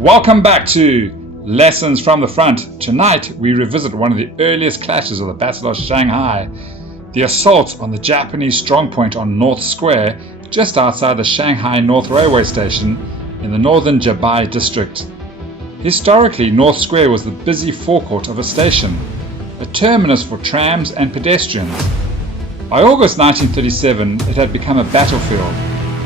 Welcome back to Lessons from the Front. Tonight we revisit one of the earliest clashes of the Battle of Shanghai, the assault on the Japanese strongpoint on North Square just outside the Shanghai North Railway Station in the northern Zhabei District. Historically, North Square was the busy forecourt of a station, a terminus for trams and pedestrians. By August 1937, it had become a battlefield,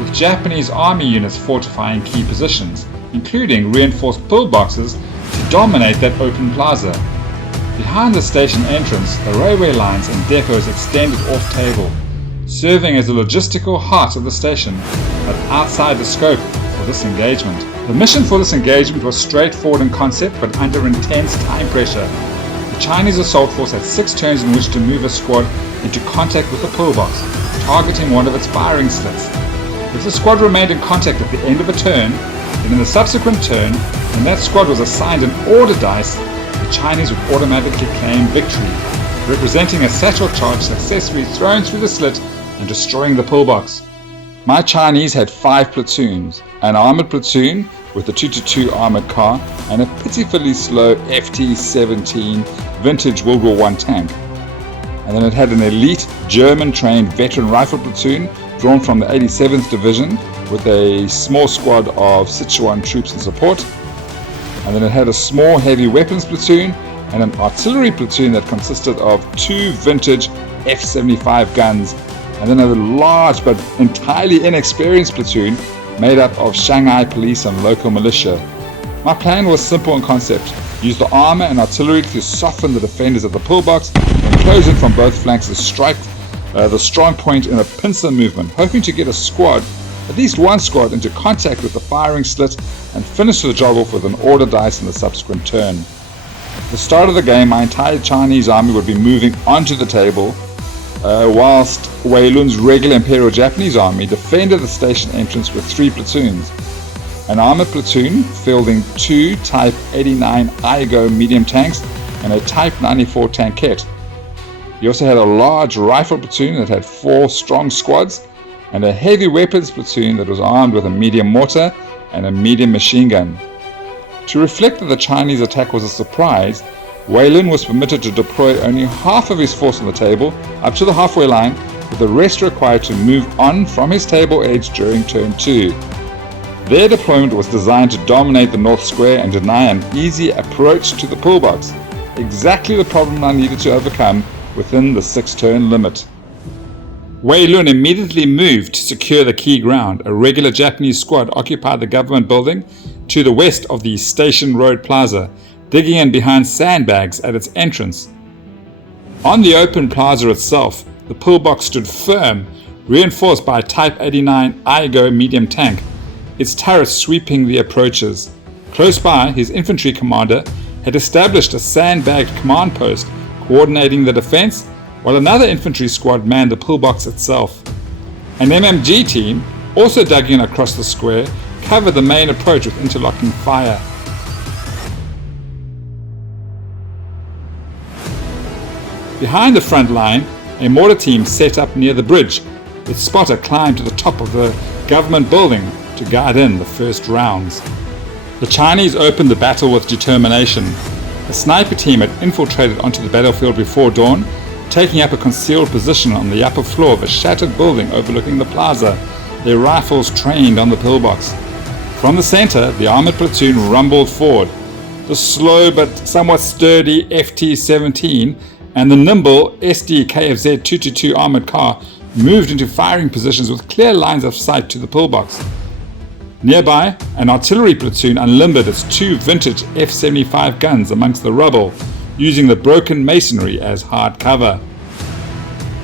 with Japanese army units fortifying key positions, including reinforced pillboxes to dominate that open plaza. Behind the station entrance, the railway lines and depots extended off-table, serving as the logistical heart of the station, but outside the scope for this engagement. The mission for this engagement was straightforward in concept, but under intense time pressure. The Chinese assault force had 6 turns in which to move a squad into contact with the pillbox, targeting one of its firing slits. If the squad remained in contact at the end of a turn, then in the subsequent turn, when that squad was assigned an order dice, the Chinese would automatically claim victory, representing a satchel charge successfully thrown through the slit and destroying the pillbox. My Chinese had 5 platoons, an armoured platoon with a 2-2 armoured car and a pitifully slow FT-17 vintage World War I tank. And then it had an elite German-trained veteran rifle platoon drawn from the 87th Division with a small squad of Sichuan troops in support. And then it had a small heavy weapons platoon and an artillery platoon that consisted of 2 vintage F-75 guns, and then a large but entirely inexperienced platoon made up of Shanghai police and local militia. My plan was simple in concept: use the armour and artillery to soften the defenders of the pillbox and close in from both flanks to strike the strong point in a pincer movement, hoping to get a squad, at least one squad, into contact with the firing slit and finish the job off with an order dice in the subsequent turn. At the start of the game, my entire Chinese army would be moving onto the table, whilst Wei Lun's regular Imperial Japanese army defended the station entrance with 3 platoons. An armoured platoon fielding 2 Type 89 Igo medium tanks and a Type 94 tankette. He also had a large rifle platoon that had 4 strong squads and a heavy weapons platoon that was armed with a medium mortar and a medium machine gun. To reflect that the Chinese attack was a surprise, Wei Lun was permitted to deploy only half of his force on the table up to the halfway line, with the rest required to move on from his table edge during turn 2. Their deployment was designed to dominate the North Square and deny an easy approach to the pillbox, exactly the problem I needed to overcome within the 6-turn limit. Wei Lun immediately moved to secure the key ground. A regular Japanese squad occupied the government building to the west of the Station Road Plaza, digging in behind sandbags at its entrance. On the open plaza itself, the pillbox stood firm, reinforced by a Type 89 Igo medium tank, its turrets sweeping the approaches. Close by, his infantry commander had established a sandbagged command post coordinating the defense, while another infantry squad manned the pillbox itself. An MMG team, also dug in across the square, covered the main approach with interlocking fire. Behind the front line, a mortar team set up near the bridge, with Spotter climbed to the top of the government building to guard in the first rounds. The Chinese opened the battle with determination. A sniper team had infiltrated onto the battlefield before dawn, taking up a concealed position on the upper floor of a shattered building overlooking the plaza, their rifles trained on the pillbox. From the center, the armored platoon rumbled forward. The slow but somewhat sturdy FT-17 and the nimble SD-KFZ 222 armored car moved into firing positions with clear lines of sight to the pillbox. Nearby, an artillery platoon unlimbered its 2 vintage F-75 guns amongst the rubble, using the broken masonry as hard cover.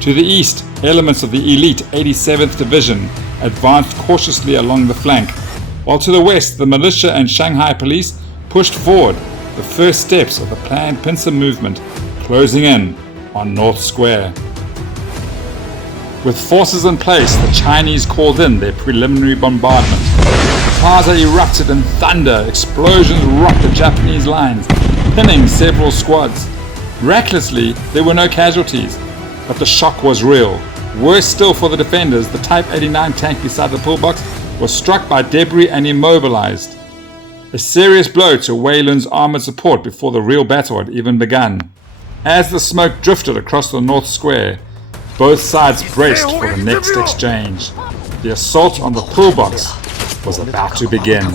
To the east, elements of the elite 87th Division advanced cautiously along the flank, while to the west the militia and Shanghai police pushed forward, the first steps of the planned pincer movement closing in on North Square. With forces in place, the Chinese called in their preliminary bombardment. The plaza erupted in thunder, explosions rocked the Japanese lines, pinning several squads. Miraculously, there were no casualties, but the shock was real. Worse still for the defenders, the Type 89 tank beside the pillbox was struck by debris and immobilized. a serious blow to Wei Lun's armoured support before the real battle had even begun. As the smoke drifted across the North Square, both sides braced for the next exchange. The assault on the pillbox was about to begin.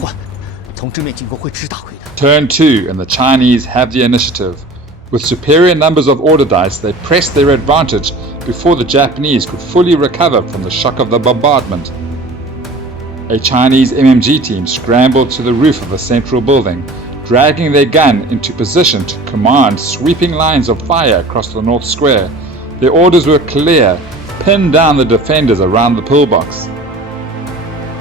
Turn 2, and the Chinese have the initiative. With superior numbers of order dice, they pressed their advantage before the Japanese could fully recover from the shock of the bombardment. A Chinese MMG team scrambled to the roof of a central building, dragging their gun into position to command sweeping lines of fire across the North Square. Their orders were clear: pin down the defenders around the pillbox.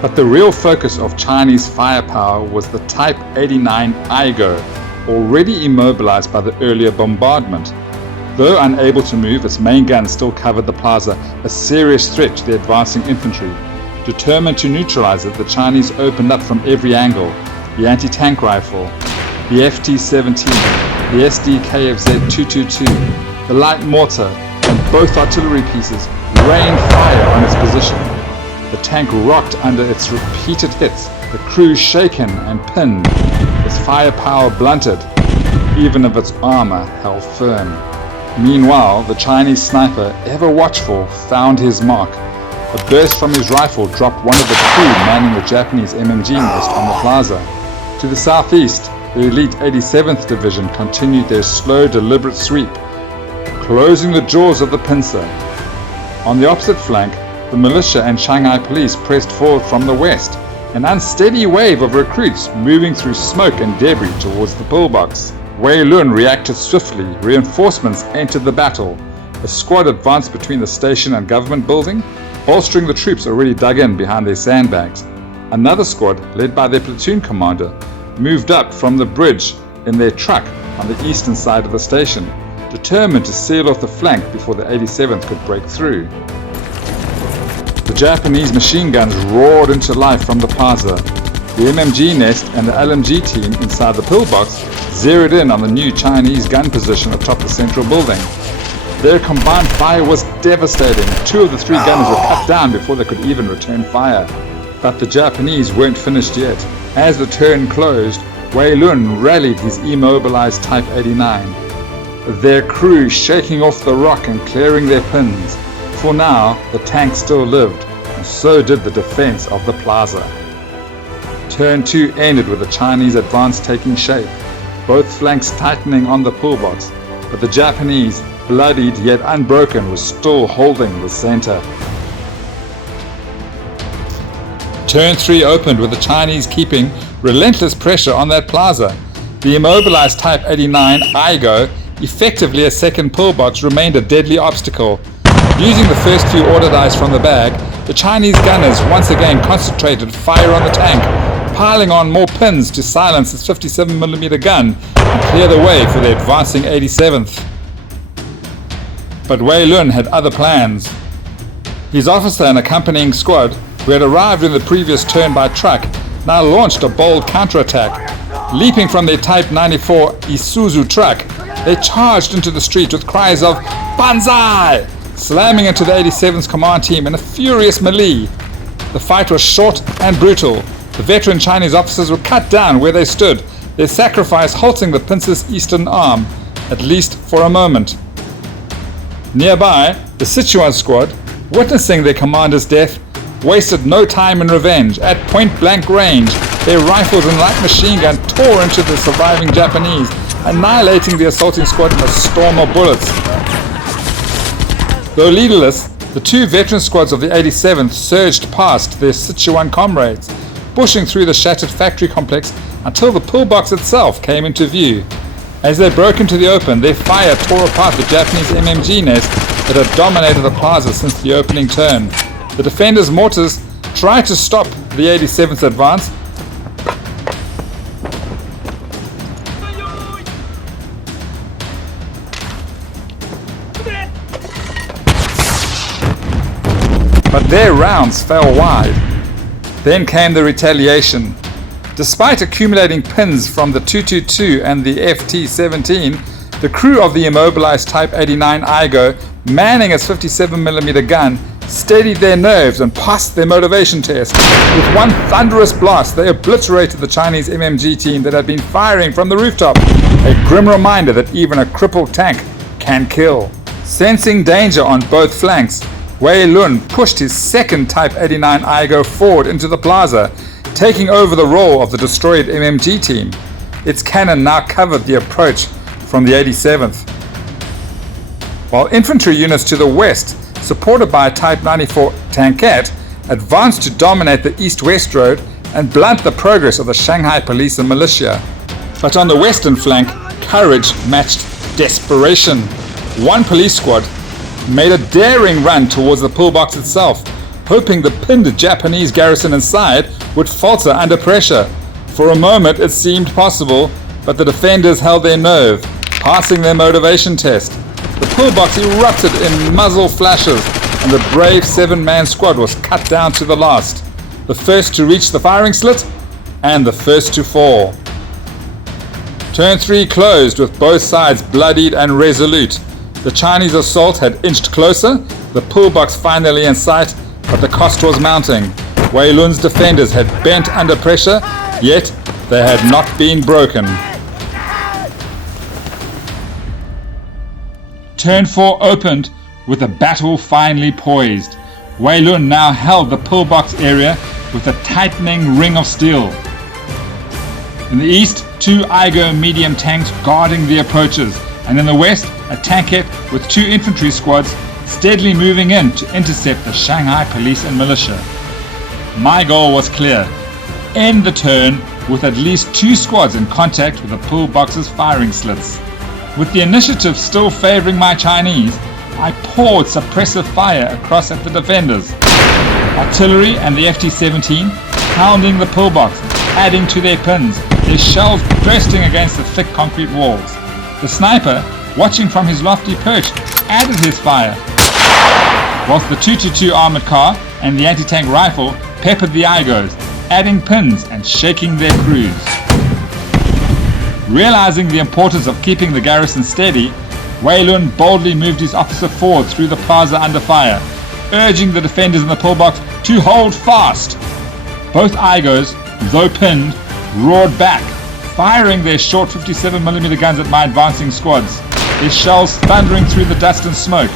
But the real focus of Chinese firepower was the Type 89 Aigo, already immobilized by the earlier bombardment. Though unable to move, its main gun still covered the plaza, a serious threat to the advancing infantry. Determined to neutralize it, the Chinese opened up from every angle: the anti-tank rifle, the FT-17, the SD-KFZ 222, the light mortar, and both artillery pieces rained fire on its position. The tank rocked under its repeated hits, the crew shaken and pinned, its firepower blunted, even if its armor held firm. Meanwhile, the Chinese sniper, ever watchful, found his mark. A burst from his rifle dropped one of the crew manning the Japanese MMG nest on the plaza. To the southeast, the elite 87th Division continued their slow, deliberate sweep, closing the jaws of the pincer. On the opposite flank, the militia and Shanghai police pressed forward from the west, an unsteady wave of recruits moving through smoke and debris towards the pillbox. Wei Lun reacted swiftly. Reinforcements entered the battle. A squad advanced between the station and government building, bolstering the troops already dug in behind their sandbags. Another squad, led by their platoon commander, moved up from the bridge in their truck on the eastern side of the station, determined to seal off the flank before the 87th could break through. The Japanese machine guns roared into life from the plaza. The MMG nest and the LMG team inside the pillbox zeroed in on the new Chinese gun position atop the central building. Their combined fire was devastating. 2 of the 3 gunners were cut down before they could even return fire. But the Japanese weren't finished yet. As the turn closed, Wei Lun rallied his immobilized Type 89. Their crew shaking off the rock and clearing their pins. For now, the tank still lived, and so did the defense of the plaza. Turn 2 ended with the Chinese advance taking shape, both flanks tightening on the pillbox, but the Japanese, bloodied yet unbroken, was still holding the center. Turn 3 opened with the Chinese keeping relentless pressure on that plaza. The immobilized Type 89 Aigo, effectively a second pillbox, remained a deadly obstacle. Using the first few order dice from the bag, the Chinese gunners once again concentrated fire on the tank, piling on more pins to silence its 57mm gun and clear the way for the advancing 87th. But Wei Lun had other plans. His officer and accompanying squad, who had arrived in the previous turn by truck, now launched a bold counterattack. Leaping from their Type 94 Isuzu truck, they charged into the street with cries of "Banzai!" slamming into the 87th command team in a furious melee. The fight was short and brutal. The veteran Chinese officers were cut down where they stood, their sacrifice halting the pincer's eastern arm, at least for a moment. Nearby, the Sichuan squad, witnessing their commander's death, wasted no time in revenge. At point-blank range, their rifles and light machine gun tore into the surviving Japanese, annihilating the assaulting squad in a storm of bullets. Though leaderless, the 2 veteran squads of the 87th surged past their Sichuan comrades, pushing through the shattered factory complex until the pillbox itself came into view. As they broke into the open, their fire tore apart the Japanese MMG nest that had dominated the plaza since the opening turn. The defenders' mortars tried to stop the 87th advance, but their rounds fell wide. Then came the retaliation. Despite accumulating pins from the 222 and the FT-17, the crew of the immobilized Type 89 Aigo, manning its 57mm gun, steadied their nerves and passed their motivation test. With one thunderous blast, they obliterated the Chinese MMG team that had been firing from the rooftop, a grim reminder that even a crippled tank can kill. Sensing danger on both flanks, Wei Lun pushed his second Type 89 Aigo forward into the plaza, taking over the role of the destroyed MMG team. Its cannon now covered the approach from the 87th. While infantry units to the west, supported by a Type 94 tankette, advanced to dominate the east-west road and blunt the progress of the Shanghai police and militia. But on the western flank, courage matched desperation. One police squad made a daring run towards the pillbox itself, hoping the pinned Japanese garrison inside would falter under pressure. For a moment it seemed possible, but the defenders held their nerve, passing their motivation test. The pillbox erupted in muzzle flashes, and the brave 7-man squad was cut down to the last, the first to reach the firing slit, and the first to fall. Turn 3 closed with both sides bloodied and resolute. The Chinese assault had inched closer, the pillbox finally in sight, but the cost was mounting. Wei Lun's defenders had bent under pressure, yet they had not been broken. Turn 4 opened with the battle finally poised. Wei Lun now held the pillbox area with a tightening ring of steel. In the east, 2 Aigo medium tanks guarding the approaches, and in the west, a tankette with 2 infantry squads steadily moving in to intercept the Shanghai police and militia. My goal was clear: end the turn with at least 2 squads in contact with the pillbox's firing slits. With the initiative still favoring my Chinese, I poured suppressive fire across at the defenders. Artillery and the FT-17 pounding the pillbox, adding to their pins, their shells bursting against the thick concrete walls. The sniper, watching from his lofty perch, added his fire, whilst the 222 armored car and the anti-tank rifle peppered the Aigos, adding pins and shaking their crews. Realizing the importance of keeping the garrison steady, Wei Lun boldly moved his officer forward through the plaza under fire, urging the defenders in the pillbox to hold fast. Both Aigos, though pinned, roared back, firing their short 57mm guns at my advancing squads, their shells thundering through the dust and smoke.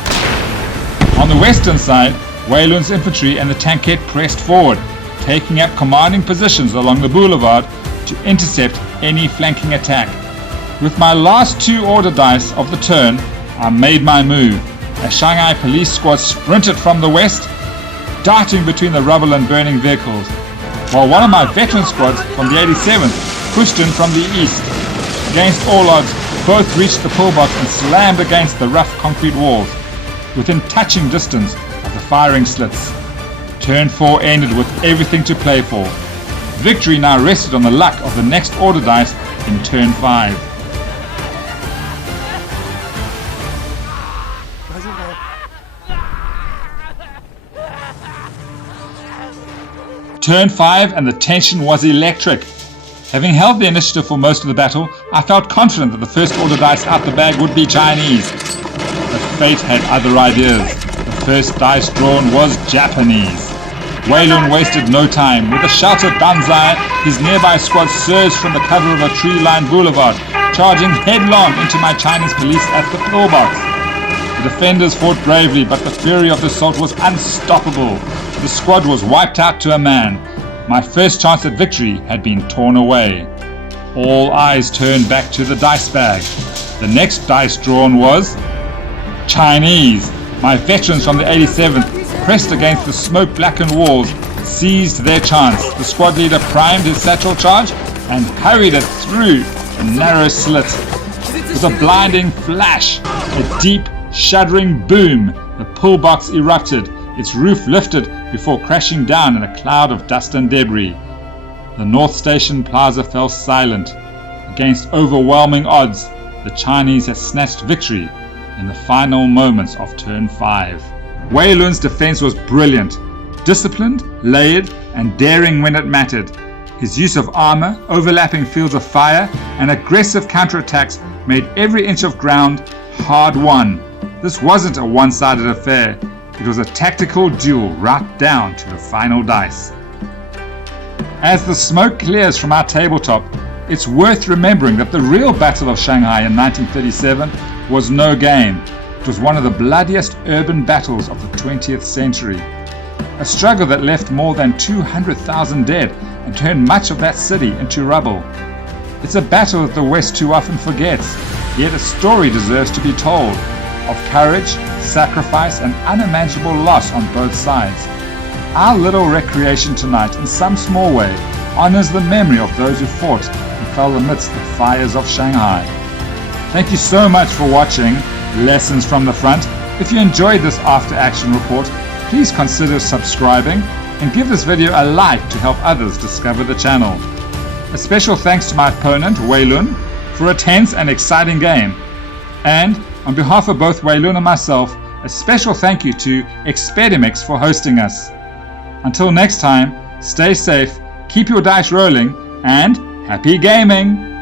On the western side, Wei Lun's infantry and the tankette pressed forward, taking up commanding positions along the boulevard to intercept any flanking attack. With my last 2 order dice of the turn, I made my move. A Shanghai police squad sprinted from the west, darting between the rubble and burning vehicles, while one of my veteran squads from the 87th pushed in from the east. Against all odds, both reached the pillbox and slammed against the rough concrete walls, within touching distance of the firing slits. Turn 4 ended with everything to play for. Victory now rested on the luck of the next order dice in turn 5. Turn 5 and the tension was electric. Having held the initiative for most of the battle, I felt confident that the first order dice out the bag would be Chinese. But fate had other ideas. The first dice drawn was Japanese. Wei Lun wasted no time. With a shout of banzai, his nearby squad surged from the cover of a tree-lined boulevard, charging headlong into my Chinese police at the pillbox. The defenders fought bravely, but the fury of the assault was unstoppable. The squad was wiped out to a man. My first chance at victory had been torn away. All eyes turned back to the dice bag. The next dice drawn was Chinese. My veterans from the 87th, pressed against the smoke-blackened walls, seized their chance. The squad leader primed his satchel charge and hurried it through a narrow slit. With a blinding flash, a deep, shuddering boom, the pillbox erupted. Its roof lifted before crashing down in a cloud of dust and debris. The North Station plaza fell silent. Against overwhelming odds, the Chinese had snatched victory in the final moments of turn 5. Wei Lun's defense was brilliant, disciplined, layered, and daring when it mattered. His use of armour, overlapping fields of fire, and aggressive counterattacks made every inch of ground hard won. This wasn't a one-sided affair. It was a tactical duel right down to the final dice. As the smoke clears from our tabletop, it's worth remembering that the real Battle of Shanghai in 1937 was no game. It was one of the bloodiest urban battles of the 20th century. A struggle that left more than 200,000 dead and turned much of that city into rubble. It's a battle that the West too often forgets, yet a story deserves to be told, of courage, sacrifice and unimaginable loss on both sides. Our little recreation tonight, in some small way, honors the memory of those who fought and fell amidst the fires of Shanghai. Thank you so much for watching Lessons from the Front. If you enjoyed this after-action report, please consider subscribing and give this video a like to help others discover the channel. A special thanks to my opponent, Wei Lun, for a tense and exciting game. And on behalf of both Wei Lun and myself, a special thank you to Expedimix for hosting us. Until next time, stay safe, keep your dice rolling, and happy gaming!